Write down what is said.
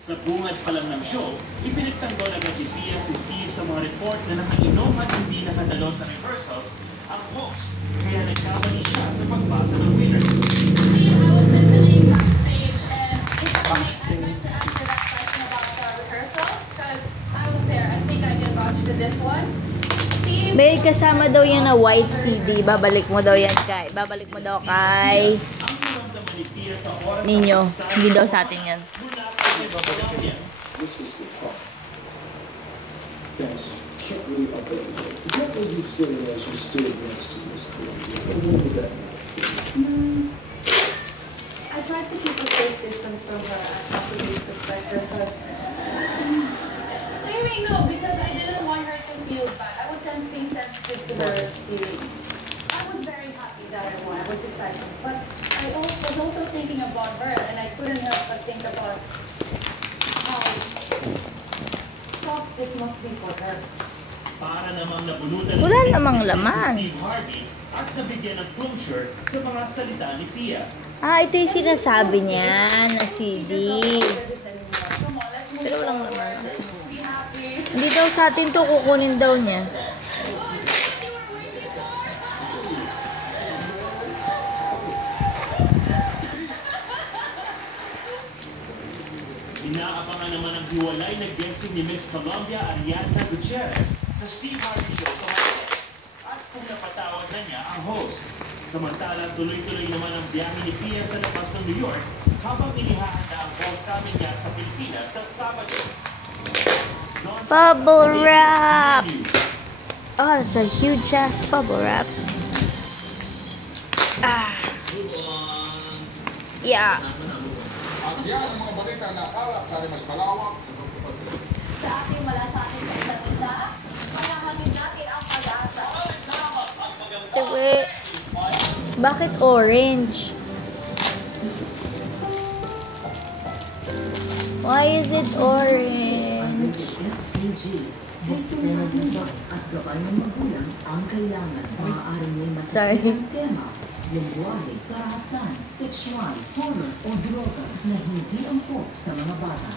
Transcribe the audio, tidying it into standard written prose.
Sa bungad pa lang ng show, ipinagtanggol agad ni Pia si Steve sa mga report na nakainom at hindi nakadalo sa rehearsals ang host. Kaya nagkamali siya sa pagbasa ng winners. Steve, I was listening backstage and I meant to answer that question about the rehearsals because I was there. I think I did watch to this one. Steve, May kasama daw yan na white CD. Babalik mo daw yan kay. Babalik mo daw kay Ang naramdaman ni Pia sa oras Ninyo. ng pagsali Hindi daw sa atin yan. mula kay Miss Colombia. This is the part that's kept me up at night. What were you feeling as you stood next to Miss Columbia? What was that like? I tried to keep a safe distance from her as a police perspective because maybe no, because I didn't want her to feel bad. I was being sensitive to her feelings. I was very happy that I won. I was excited. But I was also thinking about her and I couldn't help but think about how tough this must be for her. Para namang nabunutan Wala ng namang si laman. Steve Harvey at nabigyan ng closure sa mga salita ni Pia. Ah, ito yung sinasabi niya na CD. Come on, let's move Pero walang forward. laman. Let's be happy. Hindi daw sa atin to, kukunin daw niya. Inaabangan naman ang hiwalay na guesting ni Miss Colombia Ariana Gutierrez sa Steve Harvey Show sa Martes. At kung napatawad na niya ang host. Samantalang tuloy-tuloy naman ang biyahe ni Pia sa labas ng New York habang inihahanda ang homecoming niya sa Pilipinas sa Sabado. Bubble wrap! Oh, it's a huge ass bubble wrap. Ah. Yeah. At yan ang mga balita na akala sa mas malawak. Sa ating malasanin sa isa't isa, mahahamid natin ang pag-asa. Tsawe. Bakit orange? Why is it orange? SPG, stricto na hubad at gabay ng magulang ang kailangan. Maaaring may masasirang tema, lengguwahe, karahasan, sexual, horror o droga na hindi angkop sa mga bata.